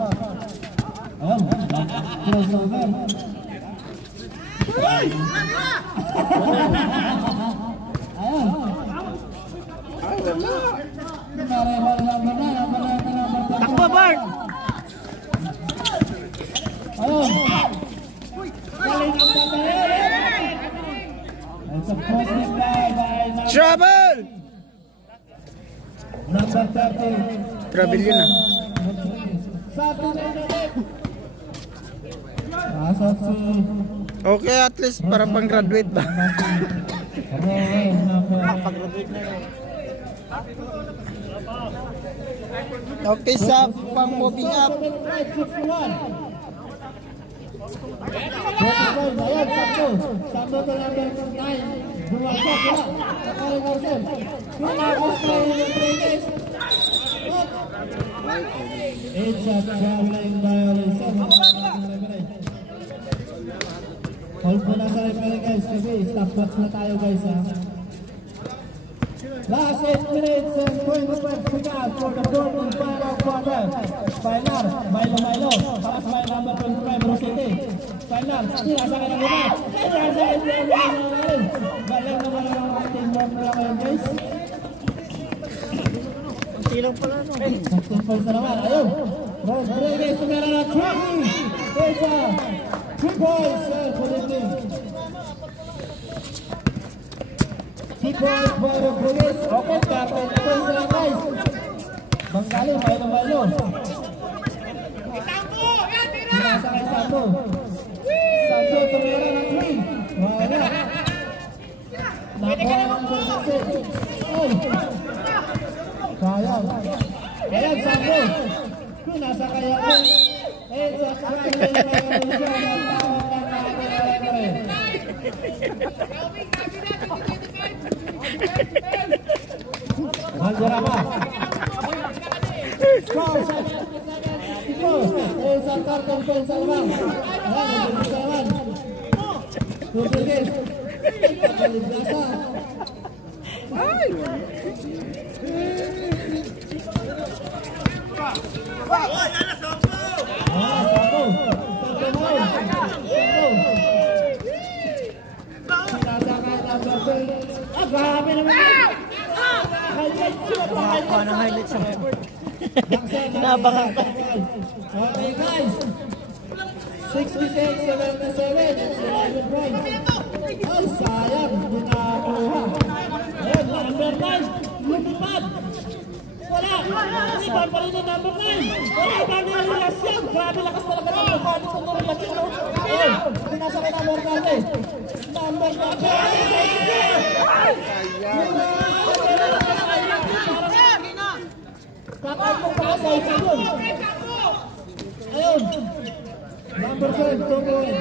Ayun, crossover. Ayun. Takbo, Bart! Ayun. Galing ang babae. It's a positive play by Trouble! number 30. Trouble yun ah. Sabi na ulit. Asot si Okay, at least para pang-graduate ba? Ray number Pag-graduate na yun. Okay, sa pang-moving up. 61. Ayan, sakto. Sakto to number 9. Buwagsak wala. Nakari Garcel. Pinagos na yung Rodriguez. It's a traveling violation. Hold po na sa referee guys kasi stop watch na tayo guys ha. Last 8 minutes and 25 seconds for the fourth and final quarter. Final, Milo. Para sa may number 25, Rosete. Final, sinasa ka na muna. Sinasa ka na muna. Galing naman ang ating work na ngayon guys. Silang pala no. 16 points na naman. Ayun. Rodriguez tumira na 20. There's a 2 points for the team. 2 points for Rodriguez. Okay, 13 points na guys. Banggali, Milo. Sinasa kay Sambo. Sambo tumira na 3. Wala. Nakuha ng Rodriguez. Ay. Sayang. Ayan, Sambo. Nasa kaya ko. Eh, sa traveling violation ng tawag ng ating referee. Manjarama. Score, 7-7. Eh, sa karton ko sa labang. Ayan, nagbibisa naman. Rodriguez. Kaligasa. Ay! Ano highlights sa effort? Inabangan ka. Okay guys, 66-77. It's 11 points. Ay, sayang. Binakuha. Ayun, number 9. Lumipad. Wala. Rebound pa rin yung number 9. Wala. Bago yung relasyon. Grabe lakas talaga ng mukha nito ng relasyon. Ayun, pinasa kay number 9. Number 9. Kakay mo pa sa isa yun. Ayun. Number 10, 2 points.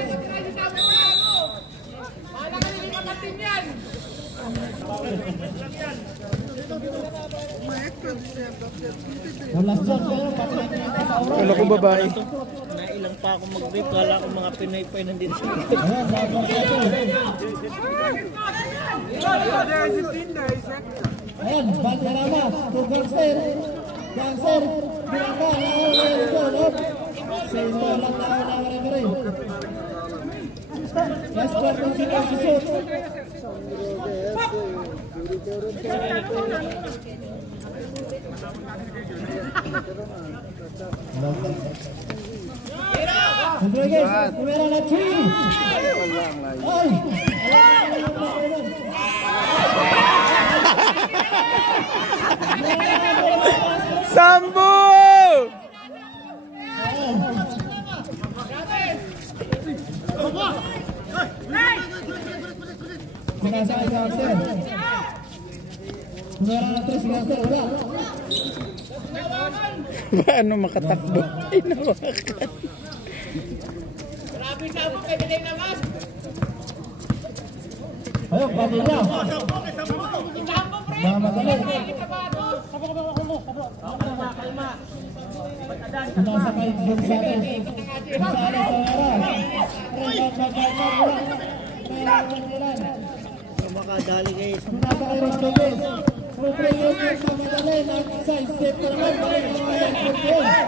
Wala shot kayo, pati Kala ko babae. Nailang pa ako mag-break. Kala ko mga Pinoy nandito sa Ayun, number 10. Ayun, Valderrama, to Gangster. Gangster, Bilangka, nakawin. Sa ito lang na rin. Last quarter sila si shoot. Rodriguez, kumera na 3. Ay! Sambo! Pinasa kay Gangster. Kumera na 3 si Gangster, wala. Paano makatakbo? Inawakan. Ayun, Padilla. Mamadali. Pinasa kay Gonzales. Gonzales, makadali kayo. pinasa kay Rodriguez. Rodriguez, mamadali. Nasa step pa naman. Balik ang mga yan.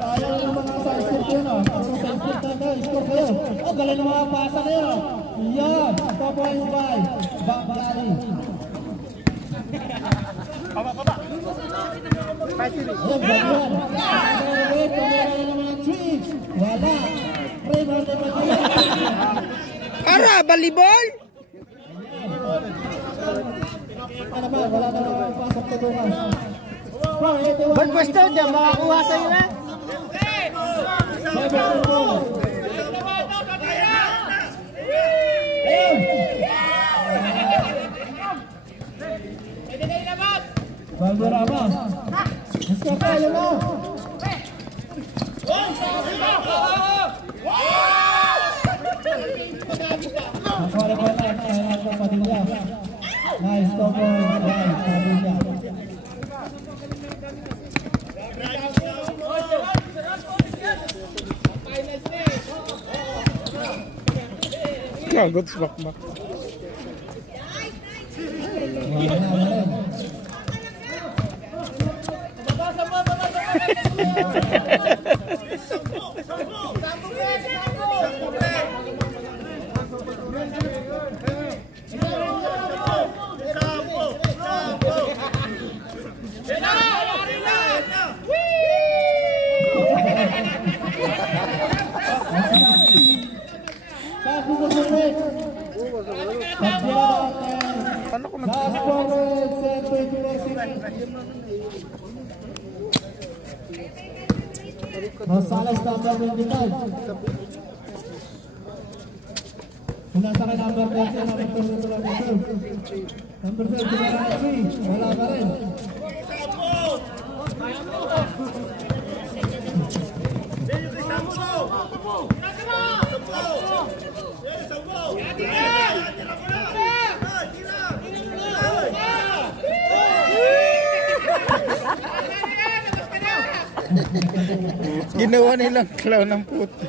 Ayaw yung mga sa-step yun. Ako sa-step na kayo. Score kayo. O, galing ng mga pasa kayo. Yan. 2 points by Bangkali. Ayan, ganyan. Wait, tumira na naman ang 3. Wala. Raymond na Padilla. Ara, volleyball? Ano ba? Wala na naman pasok na bukas. Ba't basta dyan? Makakuha sa'yo na? 7 points. Ayun. Valderrama. Gusto tayo na. Nakuha ko na ang Padilla. Nice, 2 points by Padilla. Kagot sa bakbak. Wala na rin. Paano ko Rosales number 25. Pinasa kay number 30, number 32. Number 33, wala pa rin. Ginawa nilang clown ng puto.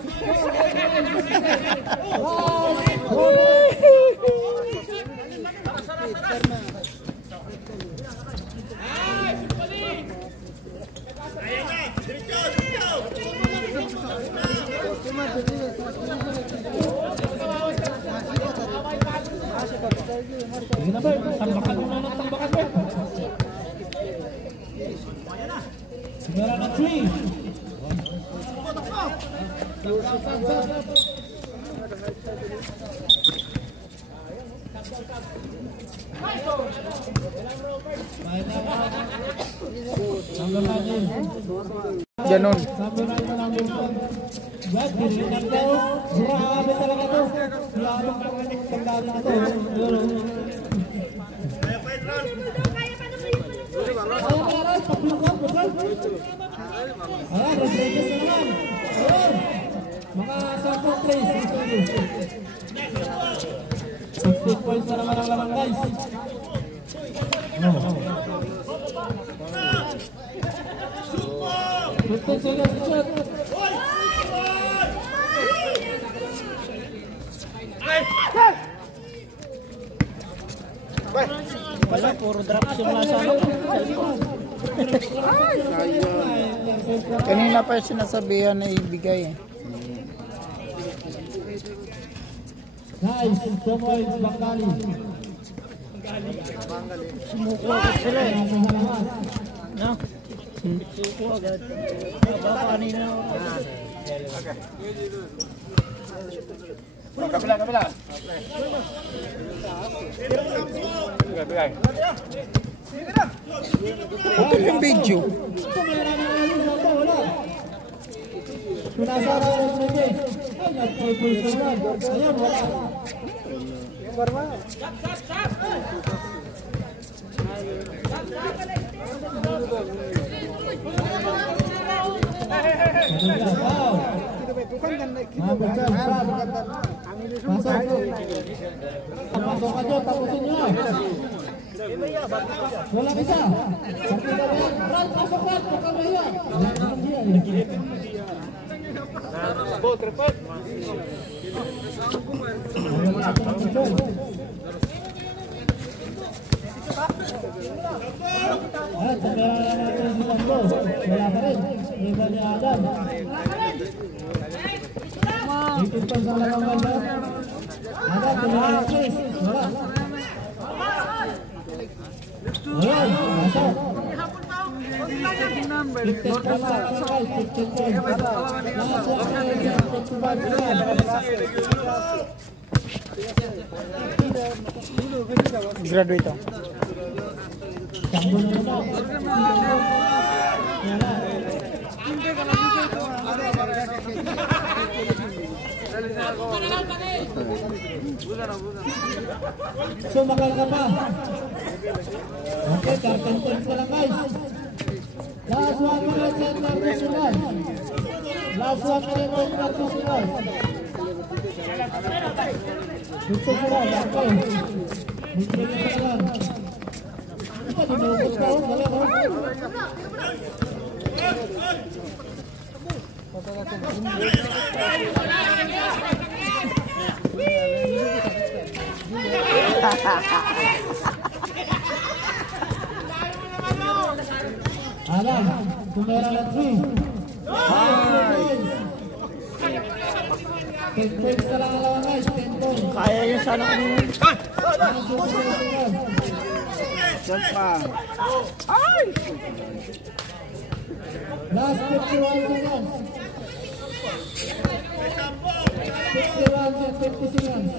Sige na ba? Tambakan mo na ng tambakan mo. Sigara na 3. Ganon. Grabe talaga to. Grabe tandaan na to. Ayan, Rodriguez na naman. Ayan. Mga 10 trays. 16 points na naman ang laman, guys. 15 seconds to shoot. Wala, puro drops yung nasa Kanina pa yung sinasabihan na ibigay. Guys, 2 points, Bakali. sumuko agad sila eh. No? Sumuko agad. Baka kanina. Kabila. Ito yung video. Pinasara ko sa inyo. Ay, nag-3 points na yan. Ayan, wala. Pasok ka dyan, tapusin nyo. Walang isa. Ran, pasok Ran, pagkamaya. Ayan, tumira na natin si Sambo. Wala pa rin. Iba ni Adam. 18 points ang lamang banda. Adam, tumira na Chris. Wala. Ayan, masok. 15 points ang lamang guys. 15 points. Masok ang lamang 55 Graduate to. Sambo na naman. Sumakal ka pa. Okay, 13 points ka lang guys. Last 1 minute and 30 seconds. Last 1 minute and 30 seconds. 15 seconds, okay. 15 seconds. Ito, dinukos ka, wala ko. Alam, tumera na 3. 10 points na lang alawan guys, 10 points. Kaya yun sana kanina. Last 51 seconds. 51 and 50 seconds.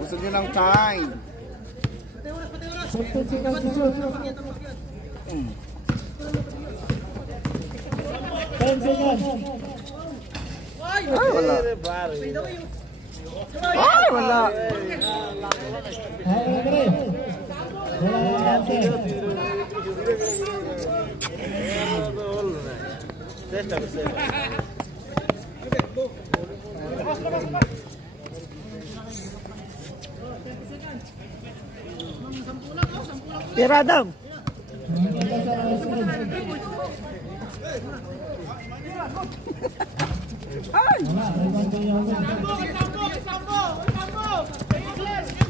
Gusto nyo ng time. 15 seconds to shoot. 10 seconds. Ay, wala. Ay, wala. Ay, wala. Wala na Tira daw.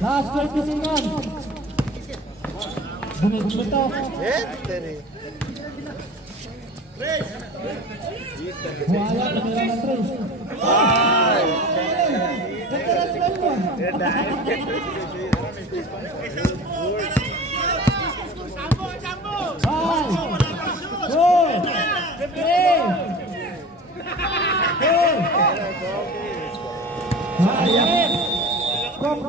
Last 20 seconds. Bumito. Wala na lang tres. Ay. Hayang.